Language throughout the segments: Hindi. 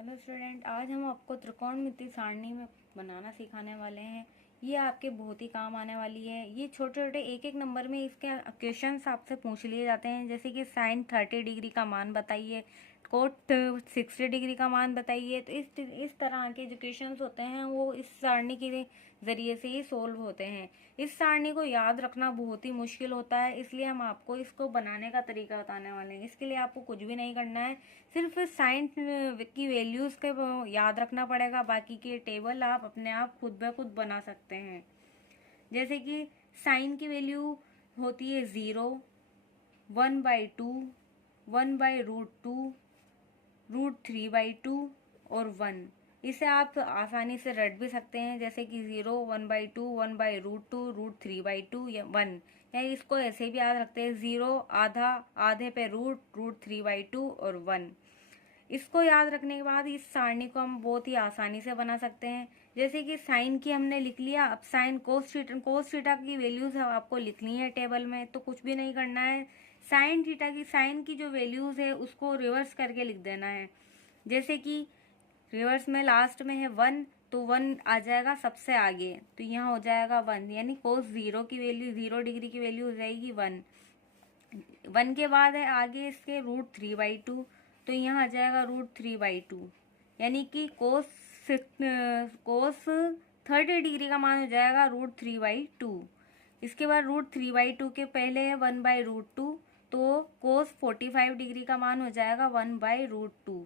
हेलो स्टूडेंट, आज हम आपको त्रिकोणमिति सारणी में बनाना सिखाने वाले हैं। ये आपके बहुत ही काम आने वाली है। ये छोटे छोटे एक एक नंबर में इसके क्वेश्चंस आपसे पूछ लिए जाते हैं, जैसे कि साइन 30 डिग्री का मान बताइए, कोट 60 डिग्री का मान बताइए। तो इस तरह के जो क्वेश्चंस होते हैं वो इस सारणी के जरिए से ही सोल्व होते हैं। इस सारणी को याद रखना बहुत ही मुश्किल होता है, इसलिए हम आपको इसको बनाने का तरीका बताने वाले हैं। इसके लिए आपको कुछ भी नहीं करना है, सिर्फ साइन की वैल्यूज के वो याद रखना पड़ेगा। बाकी के टेबल आप अपने आप खुद ब खुद बना सकते हैं। जैसे कि साइन की वैल्यू होती है 0, 1/2, 1/√2, √3/2 और 1। इसे आप आसानी से रट भी सकते हैं, जैसे कि 0, 1/2, 1/√2, √3/2 या 1। या इसको ऐसे भी याद रखते हैं 0 आधा, आधे पे √3/2 और 1। इसको याद रखने के बाद इस सारणी को हम बहुत ही आसानी से बना सकते हैं। जैसे कि साइन की हमने लिख लिया, अब साइन कोस थीटा की वैल्यूज आपको लिखनी है टेबल में, तो कुछ भी नहीं करना है। साइन की जो वैल्यूज है उसको रिवर्स करके लिख देना है। जैसे कि रिवर्स में लास्ट में है 1, तो 1 आ जाएगा सबसे आगे, तो यहाँ हो जाएगा 1। यानी कोस 0 की वैल्यू, 0 डिग्री की वैल्यू हो जाएगी 1। 1 के बाद है आगे इसके √3/2, तो यहाँ आ जाएगा √3/2। यानी कि कोस 30 डिग्री का मान हो जाएगा √3/2। इसके बाद √3/2 के पहले है 1/√2, तो कोस 45 डिग्री का मान हो जाएगा 1/√2।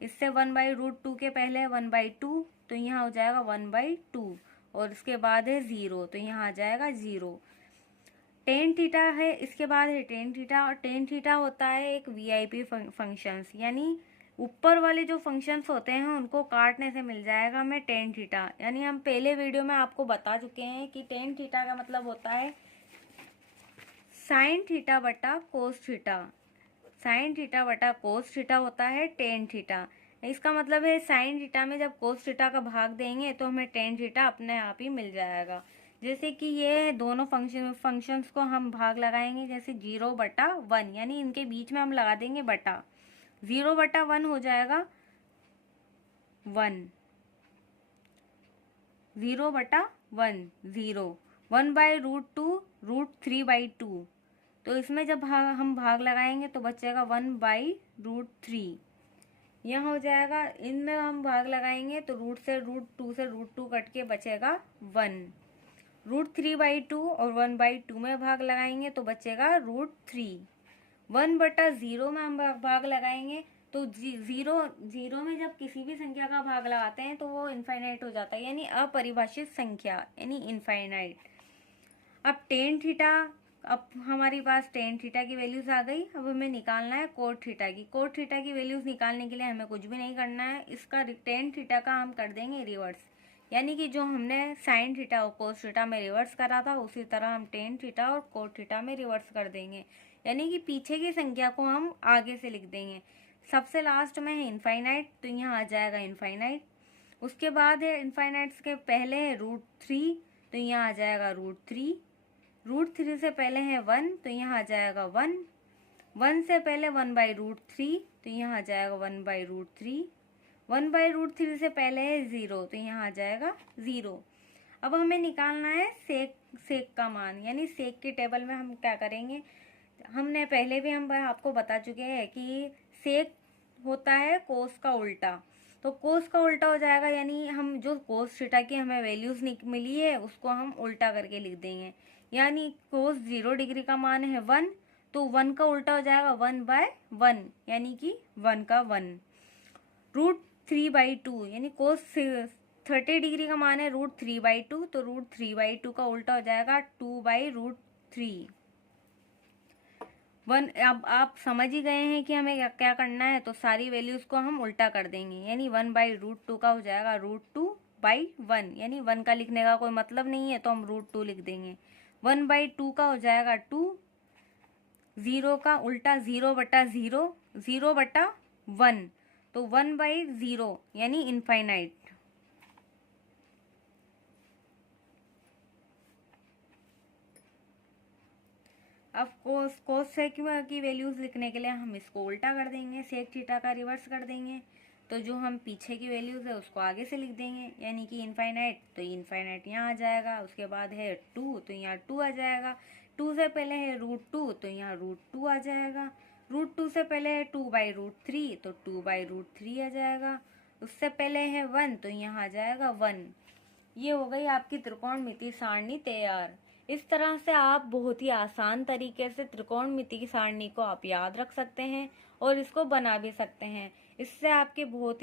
इससे 1/√2 के पहले है 1/2, तो यहाँ हो जाएगा 1/2। और इसके बाद है 0, तो यहाँ आ जाएगा 0। टेन थीटा है, इसके बाद है टेन थीटा। और टेन थीटा होता है एक वीआईपी फंक्शंस, यानी ऊपर वाले जो फंक्शंस होते हैं उनको काटने से मिल जाएगा हमें टेन थीटा। यानी हम पहले वीडियो में आपको बता चुके हैं कि टेन थीटा का मतलब होता है साइन थीटा बटा कोस थीटा। साइन थीटा बटा कोस थीटा होता है टेन थीटा। इसका मतलब है साइन थीटा में जब कोस थीटा का भाग देंगे तो हमें टेन थीटा अपने आप ही मिल जाएगा। जैसे कि ये दोनों फंक्शंस को हम भाग लगाएंगे, जैसे 0/1, यानी इनके बीच में हम लगा देंगे बटा। 0/1 हो जाएगा 1, 0/1 0, 1/√2 √3/2। तो इसमें जब हम भाग लगाएंगे तो बचेगा 1/√3। यह हो जाएगा, इनमें हम भाग लगाएंगे तो √2 से √2 कट के बचेगा 1। √3/2 और 1/2 में भाग लगाएंगे तो बचेगा √3। 1/0 में हम भाग लगाएंगे तो जीरो में जब किसी भी संख्या का भाग लगाते हैं तो वो इनफाइनाइट हो जाता है, यानी अपरिभाषित संख्या, यानी इनफाइनाइट। अब टेन थीटा, अब हमारे पास टेन थीटा की वैल्यूज आ गई। अब हमें निकालना है कोट थीटा की। कोट थीटा की वैल्यूज निकालने के लिए हमें कुछ भी नहीं करना है, इसका टेन थीटा का हम कर देंगे रिवर्स। यानी कि जो हमने साइन थीटा और कोस थीटा में रिवर्स करा था उसी तरह हम टेन थीटा और कोट थीटा में रिवर्स कर देंगे। यानी कि पीछे की संख्या को हम आगे से लिख देंगे। सबसे लास्ट में है इनफाइनाइट, तो यहाँ आ जाएगा इनफाइनाइट। उसके बाद है इनफाइनाइट के पहले है √3, तो यहाँ आ जाएगा √3। √3 से पहले है 1, तो यहाँ आ जाएगा 1। 1 से पहले 1/√3, तो यहाँ आ जाएगा 1/√3। 1/√3 से पहले है 0, तो यहाँ आ जाएगा 0। अब हमें निकालना है सेक का मान, यानी सेक के टेबल में हम क्या करेंगे, हमने पहले भी हम आपको बता चुके हैं कि सेक होता है कोस का उल्टा। तो कोस का उल्टा हो जाएगा, यानी हम जो कोस थीटा की हमें वैल्यूज मिली है उसको हम उल्टा करके लिख देंगे। यानी कोस 0 डिग्री का मान है 1, तो 1 का उल्टा हो जाएगा 1/1, यानी कि 1 का 1। √3/2, यानी कोस 30 डिग्री का मान है √3/2, तो √3/2 का उल्टा हो जाएगा 2/√3। 1। अब आप समझ ही गए हैं कि हमें क्या करना है, तो सारी वैल्यूज को हम उल्टा कर देंगे। यानी 1/√2 का हो जाएगा √2/1, यानी 1 का लिखने का कोई मतलब नहीं है तो हम √2 लिख देंगे। 1/2 का हो जाएगा 2। 0 का उल्टा 0/0, 0/1, तो 1/0, यानी इनफाइनाइट। अब कोस सेक की वैल्यूज लिखने के लिए हम इसको उल्टा कर देंगे, सेक थीटा का रिवर्स कर देंगे। तो जो हम पीछे की वैल्यूज है उसको आगे से लिख देंगे, यानी कि इनफाइनाइट, तो इनफाइनाइट यहाँ आ जाएगा। उसके बाद है 2, तो यहाँ 2 आ जाएगा। 2 से पहले है √2, तो यहाँ √2 आ जाएगा। √2 से पहले है 2/√3, तो 2/√3 आ जाएगा। उससे पहले है 1, तो यहाँ आ जाएगा 1। ये हो गई आपकी त्रिकोणमिति सारणी तैयार। इस तरह से आप बहुत ही आसान तरीके से त्रिकोणमिति की सारणी को आप याद रख सकते हैं और इसको बना भी सकते हैं। इससे आपके बहुत ही